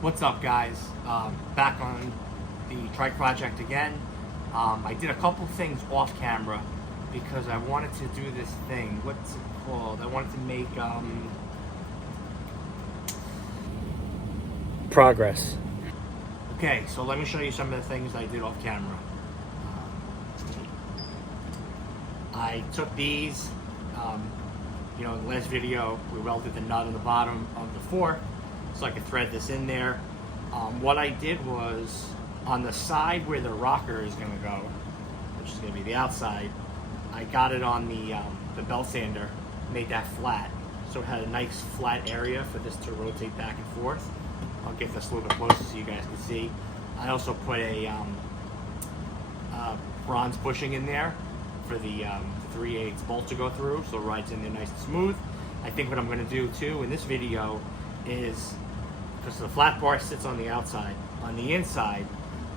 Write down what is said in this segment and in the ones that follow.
What's up, guys? Back on the Trike project again. I did a couple things off camera because I wanted to do this thing. What's it called? I wanted to make progress. Okay, so let me show you some of the things I did off camera. I took these, in the last video we welded the nut on the bottom of the fork so I could thread this in there. What I did was, on the side where the rocker is going to go, which is going to be the outside, I got it on the belt sander, made that flat, so it had a nice flat area for this to rotate back and forth. I'll get this a little bit closer so you guys can see. I also put a bronze bushing in there for the 3/8 bolt to go through, so it rides in there nice and smooth. I think what I'm going to do too in this video is, because the flat bar sits on the outside, on the inside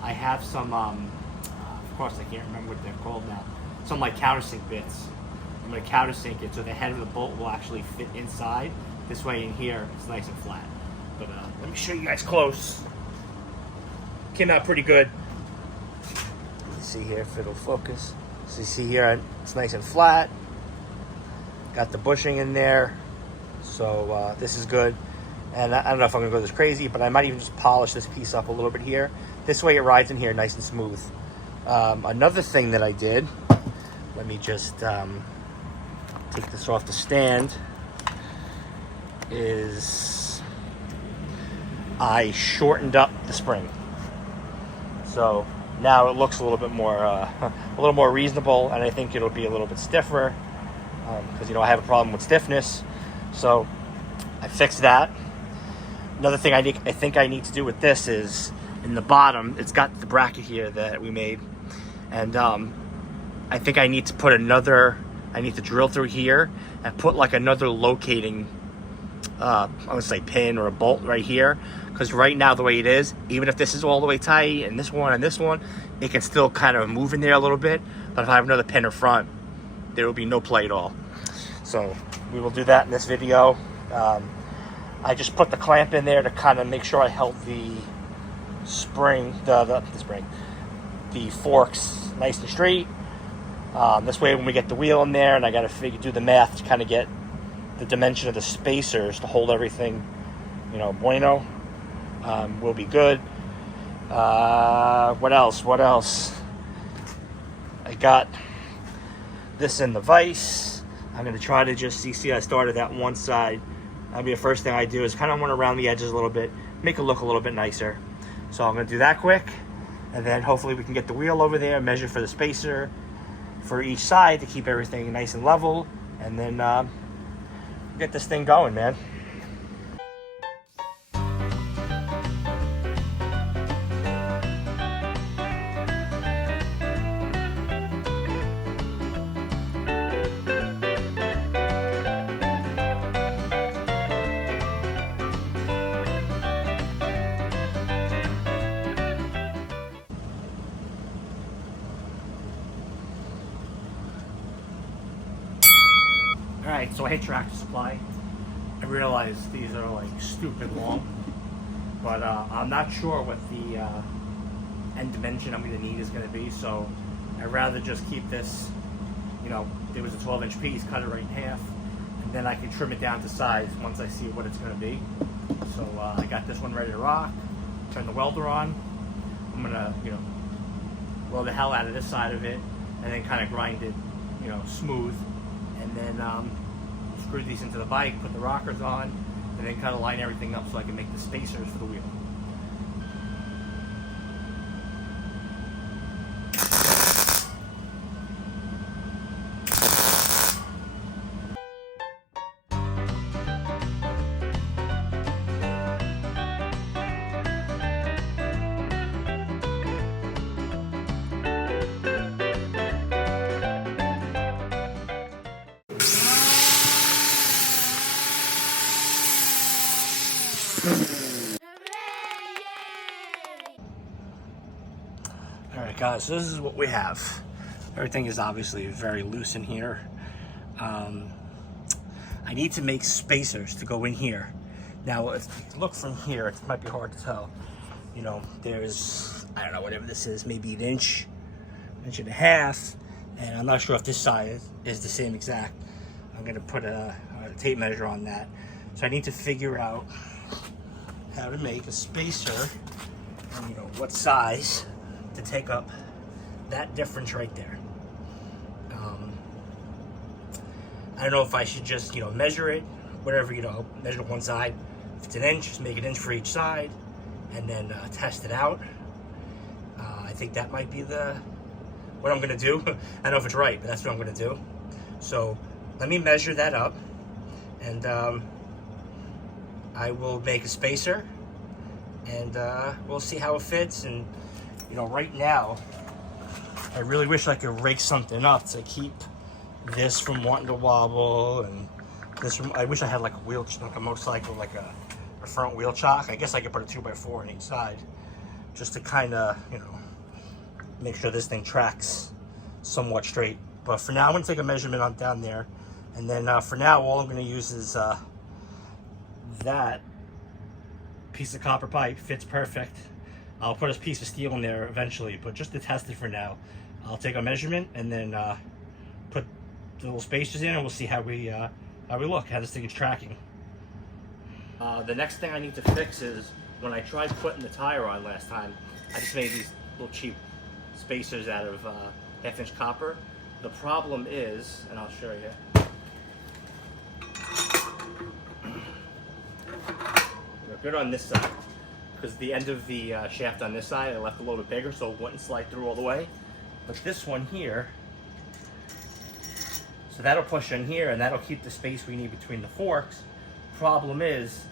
I have some, of course I can't remember what they're called now, some like countersink bits. I'm going to countersink it so the head of the bolt will actually fit inside. This way in here it's nice and flat. But let me show you guys close. Came out pretty good. Let's see here if it'll focus. So you see here, it's nice and flat. Got the bushing in there. So this is good. And I don't know if I'm gonna go this crazy, but I might even just polish this piece up a little bit here. This way it rides in here nice and smooth. Another thing that I did, let me just take this off the stand, is I shortened up the spring. So now it looks a little bit more reasonable, and I think it'll be a little bit stiffer because I have a problem with stiffness. So I fixed that. Another thing I think I need to do with this is, in the bottom, it's got the bracket here that we made, and I think I need to put I need to drill through here and put like another locating, I'm gonna say pin or a bolt right here, because right now the way it is, even if this is all the way tight and this one, it can still kind of move in there a little bit. But if I have another pin in front, there will be no play at all. So we will do that in this video. I just put the clamp in there to kind of make sure I held the spring, the forks nice and straight. This way when we get the wheel in there, and I got to do the math to kind of get the dimension of the spacers to hold everything, bueno, will be good. What else? I got this in the vise. I'm going to try to just, see I started that one side. That'll be the first thing I do, is kind of want to round the edges a little bit, make it look a little bit nicer. So I'm going to do that quick, and then hopefully we can get the wheel over there, measure for the spacer for each side to keep everything nice and level, and then get this thing going, man. Alright, so I hit Tractor Supply. I realized these are like stupid long, but I'm not sure what the end dimension I'm going to need is going to be, so I'd rather just keep this, there was a 12-inch piece, cut it right in half, and then I can trim it down to size once I see what it's going to be. So I got this one ready to rock. Turn the welder on. I'm going to, weld the hell out of this side of it, and then kind of grind it, smooth, and then screw these into the bike, put the rockers on, and then kind of line everything up so I can make the spacers for the wheel. Alright guys, so this is what we have. Everything is obviously very loose in here. I need to make spacers to go in here Now, if you look from here, it might be hard to tell. You know, there's, I don't know, whatever this is, maybe an inch and a half, and I'm not sure if this side is the same exact. I'm gonna put a tape measure on that. So I need to figure out how to make a spacer, and you know, what size to take up that difference right there. I don't know if I should just, you know, measure it, whatever, you know, measure one side. If it's an inch, just make an inch for each side, and then test it out. I think that might be what I'm gonna do. I don't know if it's right, but that's what I'm gonna do. So let me measure that up, and I will make a spacer, and we'll see how it fits. And you know, right now, I really wish I could rake something up to keep this from wanting to wobble, and this from, I wish I had like a wheel, like a motorcycle, like a front wheel chock. I guess I could put a 2x4 on each side, just to kind of, you know, make sure this thing tracks somewhat straight. But for now, I'm gonna take a measurement on down there, and then for now, all I'm gonna use is that piece of copper pipe. Fits perfect. I'll put a piece of steel in there eventually, but just to test it for now, I'll take a measurement and then put the little spacers in, and we'll see how we look, how this thing is tracking. The next thing I need to fix is, when I tried putting the tire on last time, I just made these little cheap spacers out of 1/2-inch copper. The problem is, and I'll show you, they're good on this side, because the end of the shaft on this side I left a little bit bigger so it wouldn't slide through all the way. But this one here, so that'll push in here, and that'll keep the space we need between the forks. Problem is,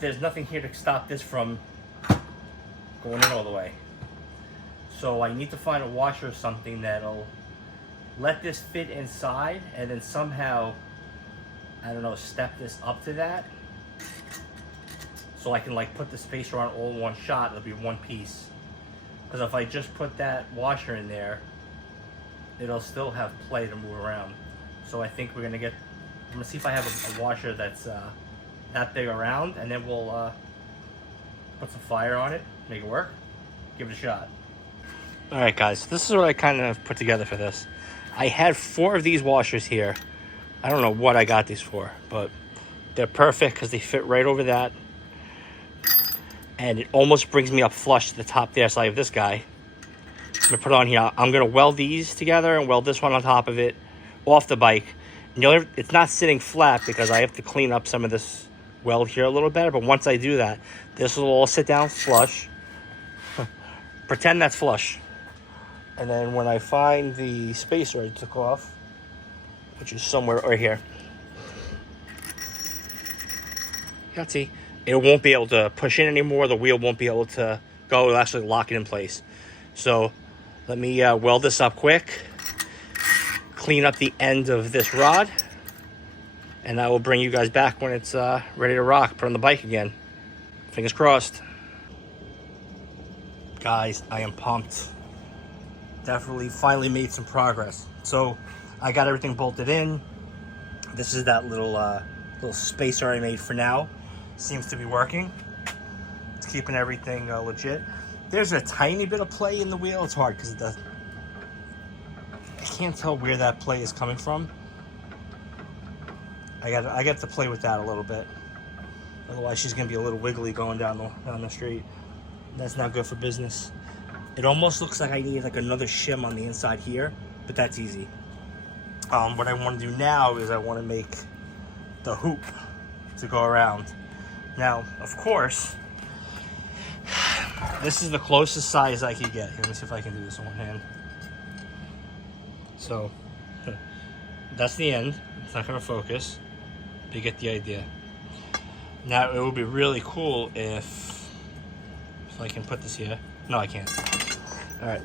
there's nothing here to stop this from going in all the way. So I need to find a washer or something that'll let this fit inside, and then somehow, I don't know, step this up to that, so I can like put the spacer on all in one shot. It'll be one piece. Because if I just put that washer in there, it'll still have play to move around. So I think I'm gonna see if I have a washer that's that big around, and then we'll put some fire on it, make it work, give it a shot. All right, guys, this is what I kind of put together for this. I had 4 of these washers here. I don't know what I got these for, but they're perfect because they fit right over that. And it almost brings me up flush to the top there. So I have this guy. I'm gonna put it on here. I'm gonna weld these together and weld this one on top of it, off the bike. And it's not sitting flat because I have to clean up some of this weld here a little better. But once I do that, this will all sit down flush. Pretend that's flush. And then when I find the spacer I took off, which is somewhere right here, you see, it won't be able to push in anymore. The wheel won't be able to go. It'll actually lock it in place. So let me weld this up quick, clean up the end of this rod, and I will bring you guys back when it's ready to rock, put on the bike again. Fingers crossed. Guys, I am pumped. Definitely finally made some progress. So I got everything bolted in. This is that little spacer I made for now. Seems to be working. It's keeping everything legit. There's a tiny bit of play in the wheel. It's hard because I can't tell where that play is coming from. I got to play with that a little bit. Otherwise, she's gonna be a little wiggly going down the street. That's not good for business. It almost looks like I need like another shim on the inside here, but that's easy. What I want to do now is I want to make the hoop to go around. Now, of course, this is the closest size I could get. Here, let me see if I can do this in one hand. So, that's the end. It's not going to focus, but you get the idea. Now, it would be really cool if I can put this here. No, I can't. All right.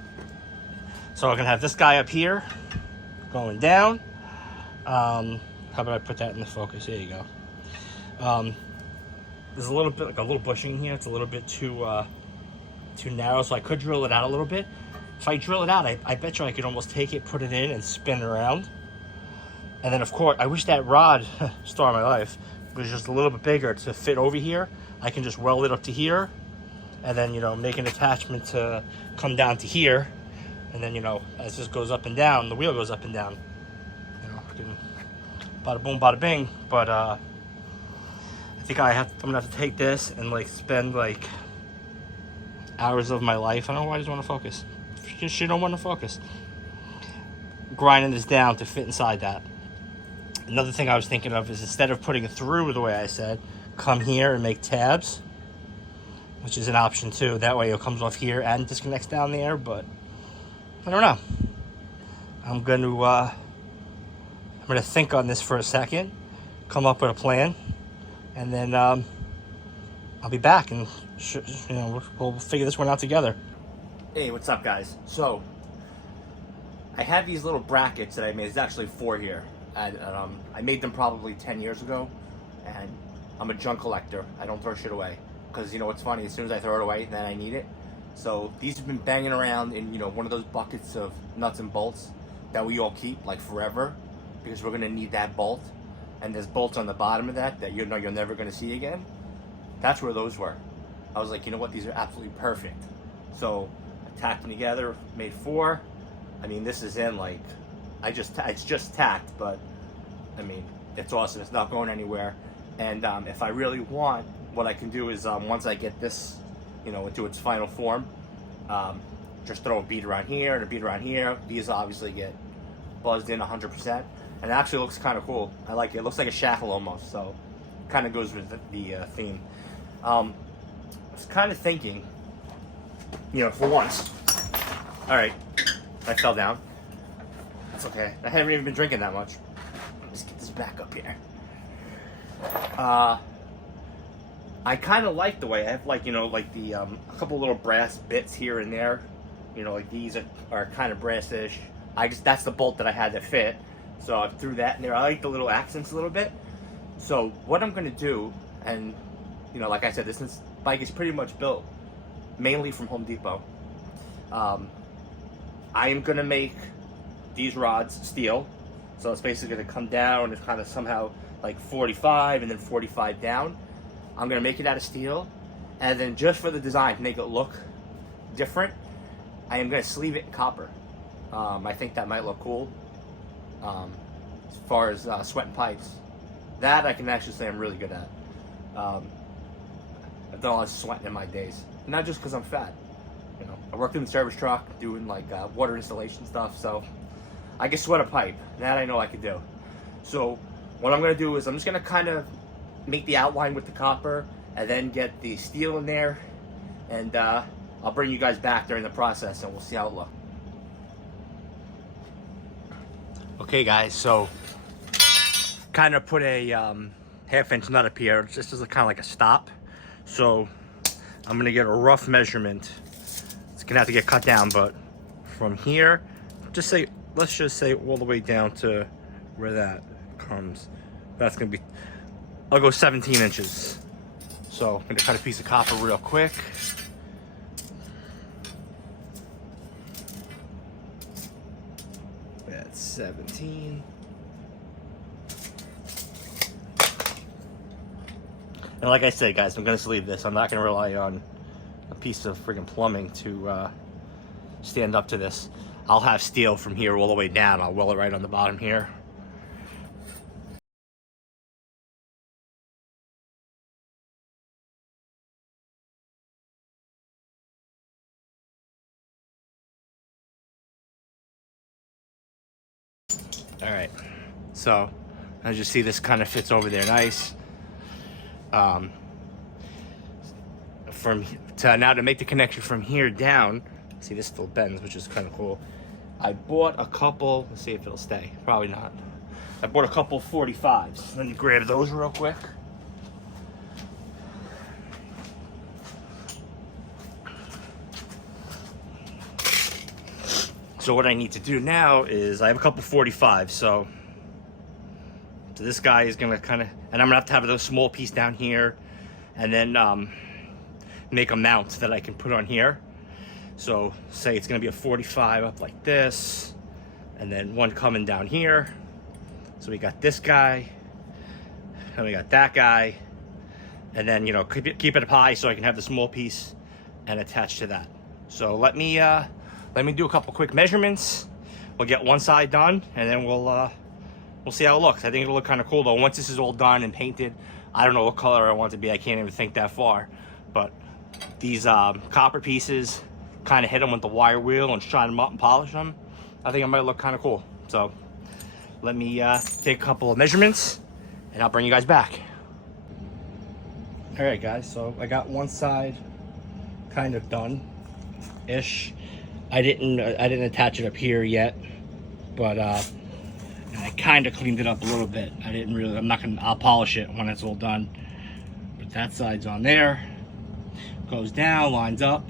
So I'm going to have this guy up here going down. How about I put that in the focus? There you go. There's a little bit, like a little bushing here. It's a little bit too narrow, so I could drill it out a little bit. If I drill it out, I bet you I could almost take it, put it in, and spin it around. And then, of course, I wish that rod, story of my life, was just a little bit bigger to fit over here, I can just weld it up to here, and then, you know, make an attachment to come down to here, and then, you know, as this goes up and down, the wheel goes up and down. You know, bada boom, bada bing. But I think I'm gonna have to take this and like spend like hours of my life. I don't know why I just want to focus. She don't want to focus. Grinding this down to fit inside that. Another thing I was thinking of is, instead of putting it through the way I said, come here and make tabs, which is an option too. That way it comes off here and disconnects down there, but I don't know. I'm gonna think on this for a second, come up with a plan, and then I'll be back and you know, we'll figure this one out together. Hey, what's up, guys? So I have these little brackets that I made. There's actually 4 here. And I made them probably 10 years ago, and I'm a junk collector. I don't throw shit away, because, you know, what's funny, as soon as I throw it away, then I need it. So these have been banging around in, you know, one of those buckets of nuts and bolts that we all keep like forever, because we're gonna need that bolt, and there's bolts on the bottom of that you know you're never gonna see again. That's where those were. I was like, you know what, these are absolutely perfect. So I tacked them together, made 4. I mean, this is in like, it's just tacked, but I mean, it's awesome. It's not going anywhere. And if I really want, what I can do is, once I get this, you know, into its final form, just throw a bead around here and a bead around here. These obviously get buzzed in 100%, and it actually looks kind of cool. I like it. It looks like a shackle almost, so kind of goes with the theme. I was kind of thinking, you know, for once. All right, I fell down. That's okay. I haven't even been drinking that much. Let's get this back up here. I kind of like the way I have, like, you know, like the a couple little brass bits here and there. You know, like these are kind of brassish. That's the bolt that I had to fit, so I threw that in there. I like the little accents a little bit. So what I'm gonna do, and you know, like I said, this bike is pretty much built mainly from Home Depot. I am gonna make these rods steel, so it's basically gonna come down. It's kind of somehow like 45 and then 45 down. I'm gonna make it out of steel, and then just for the design, to make it look different, I am gonna sleeve it in copper. I think that might look cool. As far as sweating pipes, that I can actually say I'm really good at. I've done a lot of sweating in my days, not just because I'm fat. You know, I worked in the service truck doing like water installation stuff, so I can sweat a pipe. That I know I can do. So what I'm gonna do is I'm just gonna kind of make the outline with the copper, and then get the steel in there, and I'll bring you guys back during the process, and we'll see how it looks. Okay, guys, so kind of put a 1/2-inch nut up here, just as a kind of like a stop. So I'm gonna get a rough measurement. It's gonna have to get cut down, but from here, let's just say all the way down to where that comes. That's gonna be, I'll go 17 inches. So I'm gonna cut a piece of copper real quick. That's 17. And like I said, guys, I'm gonna sleeve this. I'm not gonna rely on a piece of friggin' plumbing to stand up to this. I'll have steel from here all the way down. I'll weld it right on the bottom here. All right, so as you see, this kind of fits over there nice. Now to make the connection from here down, see, this still bends, which is kind of cool. I bought a couple, let's see if it'll stay, probably not. I bought a couple 45s. Let me grab those real quick. So what I need to do now is, I have a couple 45s, so this guy is gonna kind of, and I'm gonna have to have a small piece down here, and then make a mount that I can put on here. So say it's gonna be a 45 up like this, and then one coming down here. So we got this guy, and we got that guy, and then, you know, keep it up high so I can have the small piece and attach to that. So let me do a couple quick measurements. We'll get one side done, and then we'll see how it looks. I think it'll look kind of cool though once this is all done and painted. I don't know what color I want it to be. I can't even think that far, but these copper pieces, kind of hit them with the wire wheel and shine them up and polish them. I think it might look kind of cool. So let me take a couple of measurements and I'll bring you guys back. All right guys, so I got one side kind of done ish. I didn't attach it up here yet, but I kind of cleaned it up a little bit. I'll polish it when it's all done. But that side's on there, goes down, lines up.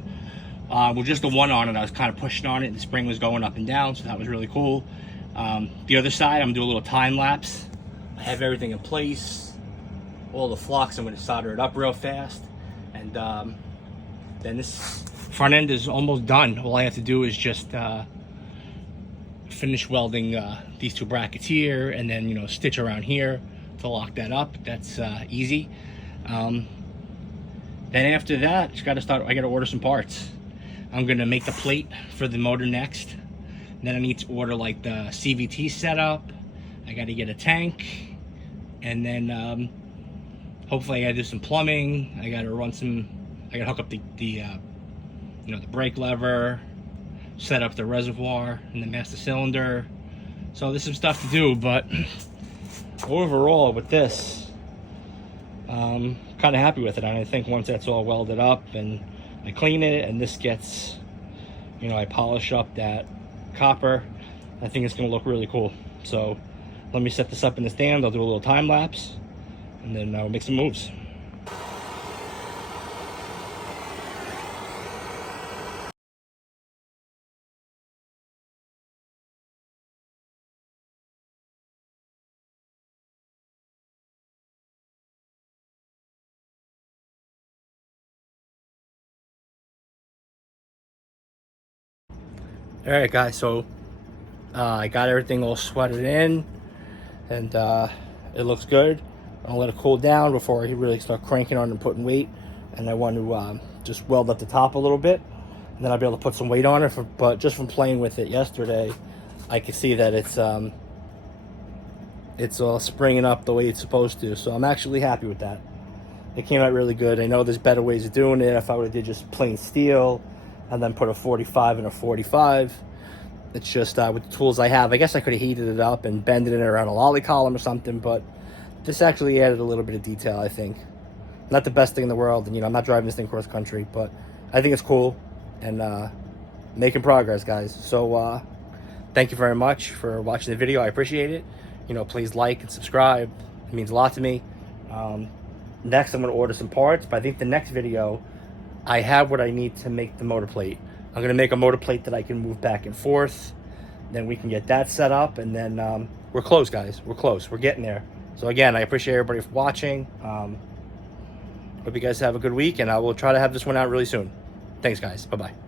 With just the one on it, I was kind of pushing on it, and the spring was going up and down, so that was really cool. The other side, I'm gonna do a little time lapse. I have everything in place, all the flux. I'm gonna solder it up real fast, and then this front end is almost done. All I have to do is just finish welding these two brackets here, and then, you know, stitch around here to lock that up. That's easy. Then after that, I gotta order some parts. I'm gonna make the plate for the motor next. Then I need to order like the CVT setup. I gotta get a tank, and then hopefully I gotta do some plumbing. I gotta hook up the you know, the brake lever, set up the reservoir and the master cylinder. So there's some stuff to do, but overall with this, kind of happy with it. And I think once that's all welded up and I clean it and this gets, you know, I polish up that copper, I think it's gonna look really cool. So let me set this up in the stand. I'll do a little time lapse, and then I'll make some moves. All right guys, so I got everything all sweated in, and it looks good. I'll let it cool down before I really start cranking on and putting weight. And I want to just weld up the top a little bit, and then I'll be able to put some weight on it. But just from playing with it yesterday, I can see that it's all springing up the way it's supposed to. So I'm actually happy with that. It came out really good. I know there's better ways of doing it. If I would have did just plain steel and then put a 45 and a 45, it's just with the tools I have, I guess I could have heated it up and bended it around a lolly column or something, but this actually added a little bit of detail, I think. Not the best thing in the world, and, you know, I'm not driving this thing cross country, but I think it's cool and making progress, guys. So thank you very much for watching the video. I appreciate it. You know, please like and subscribe. It means a lot to me. Next, I'm going to order some parts, but I think the next video, I have what I need to make the motor plate. I'm going to make a motor plate that I can move back and forth. Then we can get that set up, and then we're close, guys. We're close. We're getting there. So again, I appreciate everybody for watching. Hope you guys have a good week, and I will try to have this one out really soon. Thanks, guys. Bye-bye.